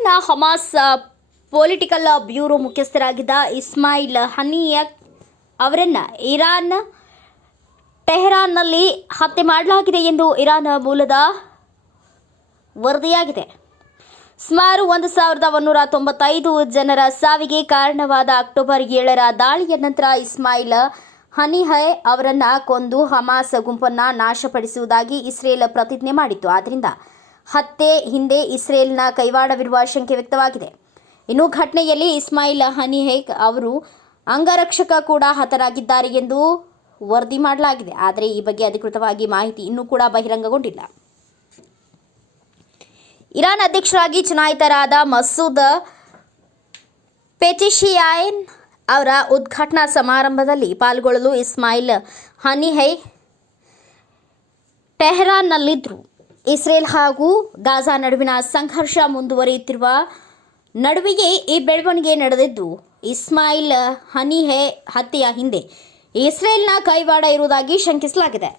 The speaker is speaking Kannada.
ಹಮಾಸ್ ಆ, ಪೊಲಿಟಿಕಲ್ ಬ್ಯೂರೋ ಮುಖ್ಯಸ್ಥರಾಗಿದ್ದ ಇಸ್ಮಾಯಿಲ್ ಹನಿಯಕ್ ಅವರನ್ನ ಇರಾನ್ ಟೆಹರಾನ್ನಲ್ಲಿ ಹತ್ಯೆ ಮಾಡಲಾಗಿದೆ ಎಂದು ಇರಾನ್ ಮೂಲದ ವರದಿಯಾಗಿದೆ. ಸುಮಾರು ಒಂದು ಸಾವಿರದ ಒಂದೂರ ತೊಂಬತ್ತೈದು ಜನರ ಸಾವಿಗೆ ಕಾರಣವಾದ ಅಕ್ಟೋಬರ್ ಏಳರ ದಾಳಿಯ ನಂತರ ಇಸ್ಮಾಯಿಲ್ ಹನಿಹೈ ಅವರನ್ನು ಕೊಂದು ಹಮಾಸ್ ಗುಂಪನ್ನು ನಾಶಪಡಿಸುವುದಾಗಿ ಇಸ್ರೇಲ್ ಪ್ರತಿಜ್ಞೆ ಮಾಡಿತ್ತು. ಆದ್ದರಿಂದ ಹತ್ಯೆ ಹಿಂದೆ ಇಸ್ರೇಲ್ನ ಕೈವಾಡವಿರುವ ಶಂಕೆ ವ್ಯಕ್ತವಾಗಿದೆ. ಇನ್ನು ಘಟನೆಯಲ್ಲಿ ಇಸ್ಮಾಯಿಲ್ ಹನಿಹೇಕ್ ಅವರು ಅಂಗರಕ್ಷಕ ಕೂಡ ಹತರಾಗಿದ್ದಾರೆ ಎಂದು ವರದಿ ಮಾಡಲಾಗಿದೆ. ಆದರೆ ಈ ಬಗ್ಗೆ ಅಧಿಕೃತವಾಗಿ ಮಾಹಿತಿ ಇನ್ನೂ ಕೂಡ ಬಹಿರಂಗಗೊಂಡಿಲ್ಲ. ಇರಾನ್ ಅಧ್ಯಕ್ಷರಾಗಿ ಚುನಾಯಿತರಾದ ಮಸೂದ್ ಪೆಟಿಶಿಯಾಯನ್ ಅವರ ಉದ್ಘಾಟನಾ ಸಮಾರಂಭದಲ್ಲಿ ಪಾಲ್ಗೊಳ್ಳಲು ಇಸ್ಮಾಯಿಲ್ ಹನಿಹೈ ಟೆಹರಾನ್ನಲ್ಲಿದ್ದರು. ಇಸ್ರೇಲ್ ಹಾಗೂ ಗಾಜಾ ನಡುವಿನ ಸಂಘರ್ಷ ಮುಂದುವರಿಯುತ್ತಿರುವ ನಡುವೆಯೇ ಈ ಬೆಳವಣಿಗೆ ನಡೆದಿದ್ದು, ಇಸ್ಮಾಯಿಲ್ ಹನಿಹೆ ಹತ್ಯೆಯ ಹಿಂದೆ ಇಸ್ರೇಲ್ನ ಕೈವಾಡ ಇರುವುದಾಗಿ ಶಂಕಿಸಲಾಗಿದೆ.